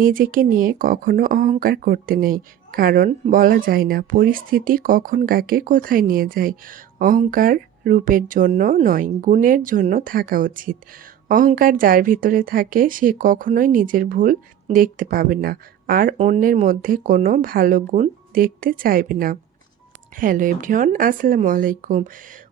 নিজেকে নিয়ে কখনো অহংকার করতে নেই, কারণ বলা যায় না পরিস্থিতি কখন কাকে কোথায় নিয়ে যায়। অহংকার রূপের জন্য নয়, গুণের জন্য থাকা উচিত। অহংকার যার ভিতরে থাকে সে কখনোই নিজের ভুল দেখতে পাবে না, আর অন্যের মধ্যে কোনো ভালো গুণ দেখতে চাইবে না। হ্যালো এভরিওয়ান, আসসালামু আলাইকুম।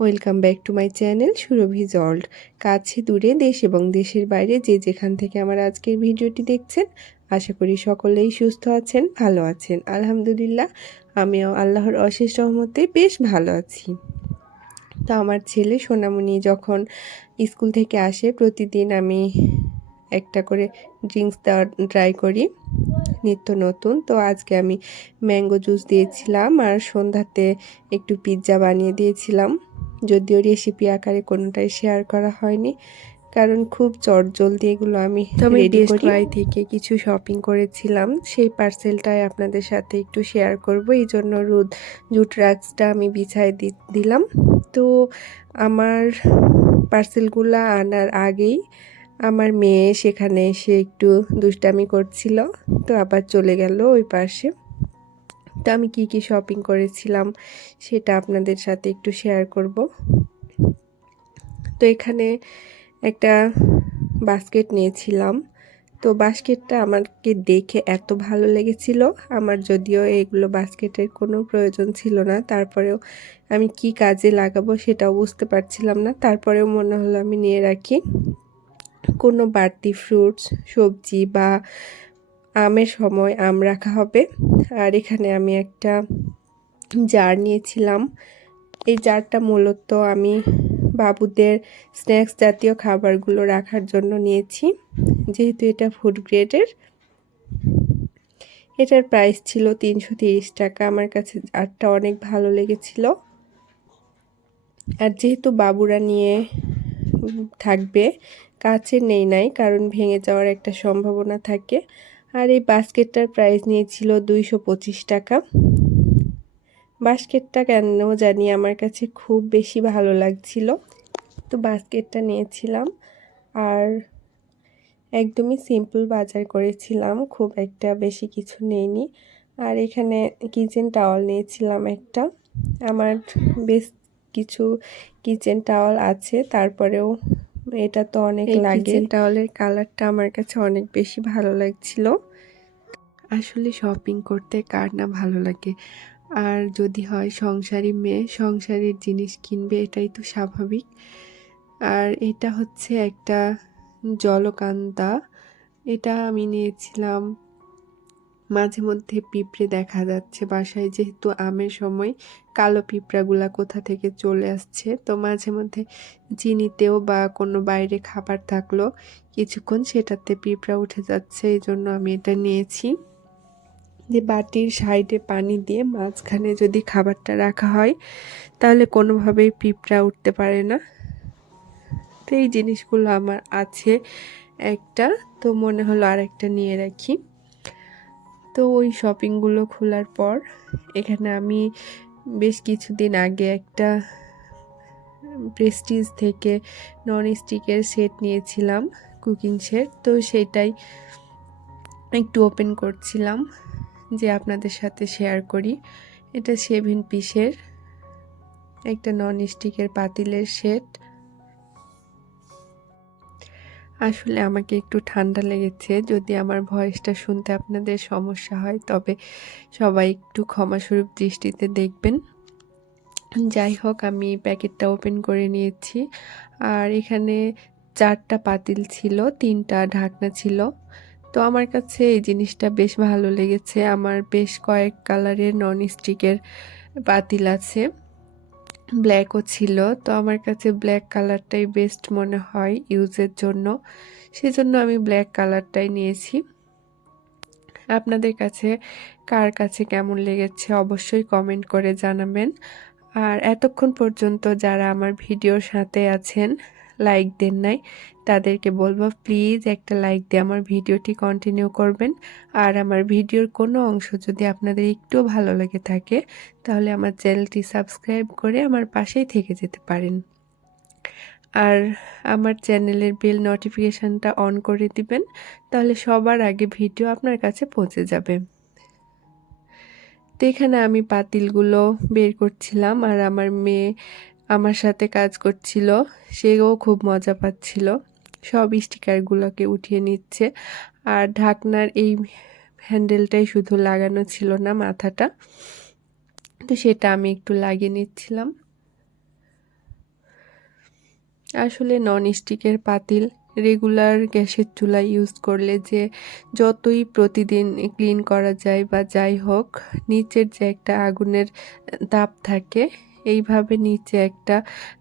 Welcome back to my channel Surabhi's world. কাছে দূরে দেশ এবং দেশের বাইরে যে যেখান থেকে আমার আজকের ভিডিওটি দেখছেন, আশা করি সকলেই সুস্থ আছেন, ভালো আছেন। আলহামদুলিল্লাহ, আমিও আল্লাহর অশেষ রহমতে বেশ ভালো আছি। তো আমার ছেলে সোনামণি যখন স্কুল থেকে আসে প্রতিদিন আমি একটা করে ড্রিঙ্কস দেওয়ার ট্রাই করি নিত্য নতুন। তো আজকে আমি ম্যাঙ্গো জুস দিয়েছিলাম আর সন্ধ্যাতে একটু পিৎজা বানিয়ে দিয়েছিলাম, যদিও রেসিপি আকারে কোনোটাই শেয়ার করা হয়নি, কারণ খুব চটজলদি এগুলো আমি রেডি করি। বাই থেকে কিছু শপিং করেছিলাম, সেই পার্সেলটাই আপনাদের সাথে একটু শেয়ার করব, এই জন্য জুট রাক্সটা আমি বিছাই দিলাম। তো আমার পার্সেলগুলো আনার আগেই আমার মেয়ে সেখানে এসে একটু দুষ্টামি করছিল, তো আবার চলে গেল ওই পাশে। তো আমি কি শপিং করেছিলাম সেটা আপনাদের সাথে একটু শেয়ার করব। তো এখানে একটা বাস্কেট নিয়েছিলাম। তো বাস্কেটটা আমাকে দেখে এত ভালো লেগেছিল, আমার যদিও এগুলো বাস্কেটের কোনো প্রয়োজন ছিল না, তারপরেও আমি কি কাজে লাগাবো সেটাও বুঝতে পারছিলাম না, তারপরেও মনে হলো আমি নিয়ে রাখি। কোনো বাড়তি ফ্রুটস, সবজি বা আমের সময় আম রাখা হবে। আর এখানে আমি একটা জার নিয়েছিলাম। এই জারটা মূলত আমি বাবুদের স্ন্যাক্স জাতীয় খাবারগুলো রাখার জন্য নিয়েছি, যেহেতু এটা ফুড গ্রেডের। এটার প্রাইস ছিল 330 টাকা। আমার কাছে জারটা অনেক ভালো লেগেছিল, আর যেহেতু বাবুরা নিয়ে থাকবে, কাচের নাই, কারণ ভেঙে যাওয়ার একটা সম্ভাবনা থাকে। আর এই বাস্কেটটার প্রাইস নিয়েছিল 225 টাকা। বাস্কেটটা কেন জানি আমার কাছে খুব বেশি ভালো লাগছিল, তো বাস্কেটটা নিয়েছিলাম। আর একদমই সিম্পল বাজার করেছিলাম, খুব একটা বেশি কিছু নেইনি। আর এখানে কিচেন টাওয়াল নিয়েছিলাম একটা। আমার বেশ কিছু কিচেন টাওয়াল আছে, তারপরেও এটা তো অনেক লাগে। কিচেন টাওয়ালের কালারটা আমার কাছে অনেক বেশি ভালো লাগছিল। আসলে শপিং করতে কার না ভালো লাগে, আর যদি হয় সংসারী মেয়ে, সংসারের জিনিস কিনবে, এটাই তো স্বাভাবিক। আর এটা হচ্ছে একটা জলকান্দা, এটা আমি নিয়েছিলাম। মাঝে মধ্যে পিঁপড়ে দেখা যাচ্ছে বাসায়, যেহেতু আমের সময় কালো পিঁপড়াগুলা কোথা থেকে চলে আসছে, তো মাঝে মধ্যে চিনিতেও বা কোনো বাইরে খাবার থাকলো কিছুক্ষণ সেটাতে পিঁপড়া উঠে যাচ্ছে, এই জন্য আমি এটা নিয়েছি। যে বাটির সাইডে পানি দিয়ে মাঝখানে যদি খাবারটা রাখা হয় তাহলে কোনোভাবেই পিঁপড়া উঠতে পারে না। তো এই জিনিসগুলো আমার আছে একটা, তো মনে হলো আর একটা নিয়ে রাখি। তো ওই শপিংগুলো খোলার পর এখানে আমি বেশ কিছুদিন আগে একটা প্রেস্টিজ থেকে নন স্টিকের সেট নিয়েছিলাম, কুকিং সেট। তো সেটাই একটু ওপেন করছিলাম যে আপনাদের সাথে শেয়ার করি। এটা 7 পিসের একটা নন স্টিকের পাতিলের সেট। আসলে আমাকে একটু ঠান্ডা লেগেছে, যদি আমার ভয়েসটা শুনতে আপনাদের সমস্যা হয় তবে সবাই একটু ক্ষমাস্বরূপ দৃষ্টিতে দেখবেন। যাই হোক, আমি প্যাকেটটা ওপেন করে নিয়েছি। আর এখানে 4টা পাতিল ছিল, 3টা ঢাকনা ছিল। তো আমার কাছে এই জিনিসটা বেশ ভালো লেগেছে। আমার বেশ কয়েক কালারের নন স্টিকের পাতিল আছে, ব্ল্যাকও ছিল, তো আমার কাছে ব্ল্যাক কালারটাই বেস্ট মনে হয় ইউজের জন্য, সেজন্য আমি ব্ল্যাক কালারটাই নিয়েছি। আপনাদের কাছে কার কাছে কেমন লেগেছে অবশ্যই কমেন্ট করে জানাবেন। আর এতক্ষণ পর্যন্ত যারা আমার ভিডিওর সাথে আছেন, লাইক দেন নাই, তাদেরকে বলবো প্লিজ একটা লাইক দিয়ে আমার ভিডিওটি কন্টিনিউ করবেন। আর আমার ভিডিওর কোনো অংশ যদি আপনাদের একটু ভালো লেগে থাকে তাহলে আমার চ্যানেলটি সাবস্ক্রাইব করে আমার পাশেই থেকে যেতে পারেন। আর আমার চ্যানেলের বেল নোটিফিকেশানটা অন করে দিবেন, তাহলে সবার আগে ভিডিও আপনার কাছে পৌঁছে যাবে। তো এখানে আমি পাতিলগুলো বের করছিলাম, আর আমার মেয়ে আমার সাথে কাজ করছিল, সেও খুব মজা পাচ্ছিল। সব স্টিকারগুলোকে উঠিয়ে নিচ্ছে, আর ঢাকনার এই হ্যান্ডেলটাই শুধু লাগানো ছিল না, মাথাটা, তো সেটা আমি একটু লাগিয়ে নিচ্ছিলাম। আসলে নন স্টিকের পাতিল রেগুলার গ্যাসের চুলা ইউজ করলে যে যতই প্রতিদিন ক্লিন করা যায় বা যাই হোক, নিচের যে একটা আগুনের তাপ থাকে, এইভাবে নিচে একটা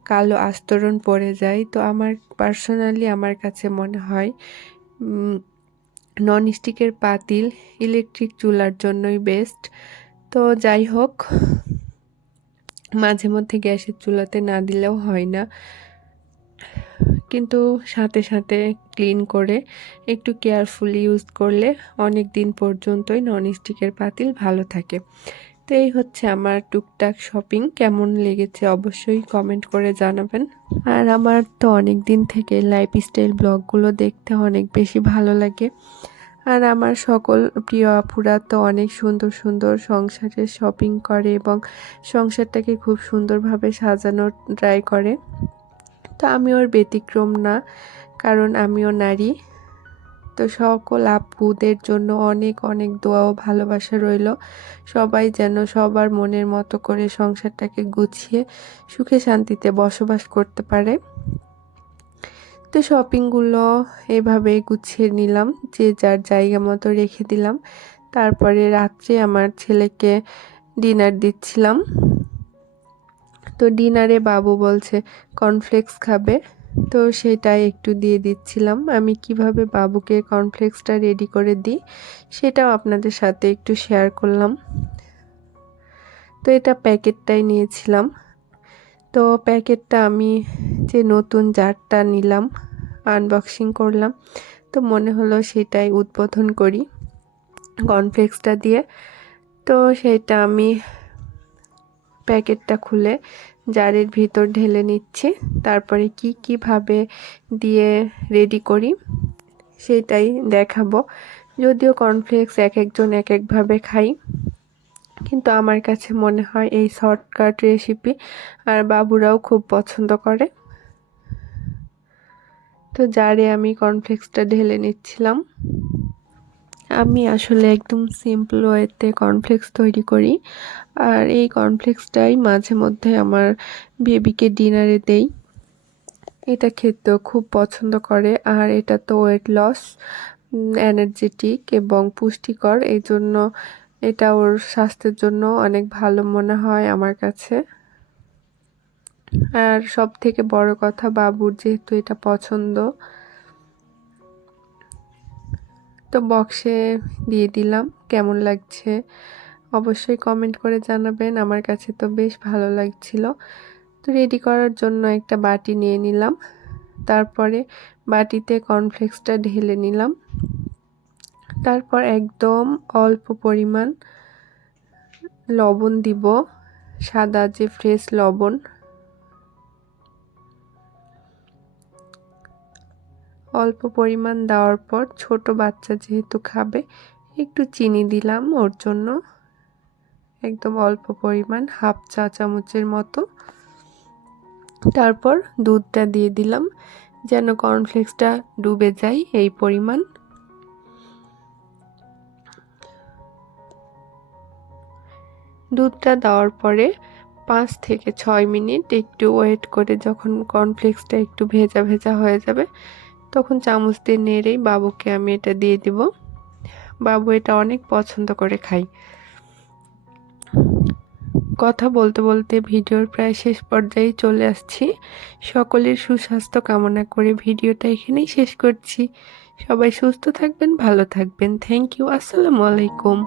কালো আস্তরণ পড়ে যায়। তো আমার পার্সোনালি আমার কাছে মনে হয় নন স্টিকের পাতিল ইলেকট্রিক চুলার জন্যই বেস্ট। তো যাই হোক, মাঝে মধ্যে গ্যাসের চুলাতে না দিলেও হয় না, কিন্তু সাথে সাথে ক্লিন করে একটু কেয়ারফুলি ইউজ করলে অনেক দিন পর্যন্তই ননস্টিকের পাতিল ভালো থাকে। তো এই হচ্ছে আমার টুকটাক শপিং। কেমন লেগেছে অবশ্যই কমেন্ট করে জানাবেন। আর আমার তো অনেক দিন থেকে লাইফস্টাইল ব্লগগুলো দেখতে অনেক বেশি ভালো লাগে। আর আমার সকল প্রিয় আপুরা তো অনেক সুন্দর সুন্দর সংসারের শপিং করে এবং সংসারটাকে খুব সুন্দরভাবে সাজানোর ট্রাই করে। তো আমি ওর ব্যতিক্রম না, কারণ আমিও নারী। তো সকল আপুদের জন্য অনেক অনেক দোয়া ও ভালোবাসা রইল। সবাই যেন সবার মনের মতো করে সংসারটাকে গুছিয়ে সুখে শান্তিতে বসবাস করতে পারে। তো শপিংগুলো এভাবে গুছিয়ে নিলাম, যে যার জায়গা মতো রেখে দিলাম। তারপরে রাত্রে আমার ছেলেকে ডিনার দিচ্ছিলাম। তো ডিনারে বাবু বলছে কর্নফ্লেক্স খাবে, তো সেটাই একটু দিয়ে দিচ্ছিলাম। আমি কিভাবে বাবুকে কর্নফ্লেক্সটা রেডি করে দিই সেটাও আপনাদের সাথে একটু শেয়ার করলাম। তো এটা প্যাকেটটাই নিয়েছিলাম। তো প্যাকেটটা আমি যে নতুন জারটা নিলাম, আনবক্সিং করলাম, তো মনে হলো সেটাই উদ্বোধন করি কর্নফ্লেক্সটা দিয়ে। তো সেটা আমি প্যাকেটটা খুলে জারের ভিতর ঢেলে নিচ্ছি। তারপরে কিভাবে দিয়ে রেডি করি সেটাই দেখাবো। যদিও কর্নফ্লেক্স এক একজন এক একভাবে খাই, কিন্তু আমার কাছে মনে হয় এই শর্টকাট রেসিপি আর বাবুরাও খুব পছন্দ করে। তো জারে আমি কর্নফ্লেক্সটা ঢেলে নিচ্ছিলাম। আমি আসলে একদম সিম্পল ওয়েতে কর্নফ্লেক্স তৈরি করি, আর এই কর্নফ্লেক্সটাই মাঝে মধ্যে আমার বেবিকে ডিনারে দেই। এটা খেতেও খুব পছন্দ করে, আর এটা তো ওয়েট লস, এনার্জেটিক এবং পুষ্টিকর, এই জন্য এটা ওর স্বাস্থ্যের জন্য অনেক ভালো মনে হয় আমার কাছে। আর সব থেকে বড় কথা, বাবুর যেহেতু এটা পছন্দ, তো বক্সে দিয়ে দিলাম। কেমন লাগছে অবশ্যই কমেন্ট করে জানাবেন। আমার কাছে তো বেশ ভালো লাগছিল। তো রেডি করার জন্য একটা বাটি নিয়ে নিলাম, তারপরে বাটিতে কর্নফ্লেক্সটা ঢেলে নিলাম। তারপর একদম অল্প পরিমাণ লবণ দিব, সাদা যে ফ্রেশ লবণ। অল্প পরিমাণ দেওয়ার পর ছোট বাচ্চা যেহেতু খাবে, একটু চিনি দিলাম ওর জন্য, একদম অল্প পরিমাণ, হাফ চা চামচের মতো। তারপর দুধটা দিয়ে দিলাম, যেন কর্নফ্লেক্সটা ডুবে যায় এই পরিমাণ। দুধটা দেওয়ার পরে 5 থেকে 6 মিনিট একটু ওয়েট করে, যখন কর্নফ্লেক্সটা একটু ভেজা ভেজা হয়ে যাবে, তখন চামচ দিয়ে নেড়েই বাবুকে আমি এটা দিয়ে দিব। বাবু এটা অনেক পছন্দ করে খায়। কথা বলতে বলতে ভিডিওর প্রায় শেষ পর্যায়ে চলে আসছি। সকলের সুস্বাস্থ্য কামনা করে ভিডিওটা এখানেই শেষ করছি। সবাই সুস্থ থাকবেন, ভালো থাকবেন। Thank you. আসসালামু আলাইকুম।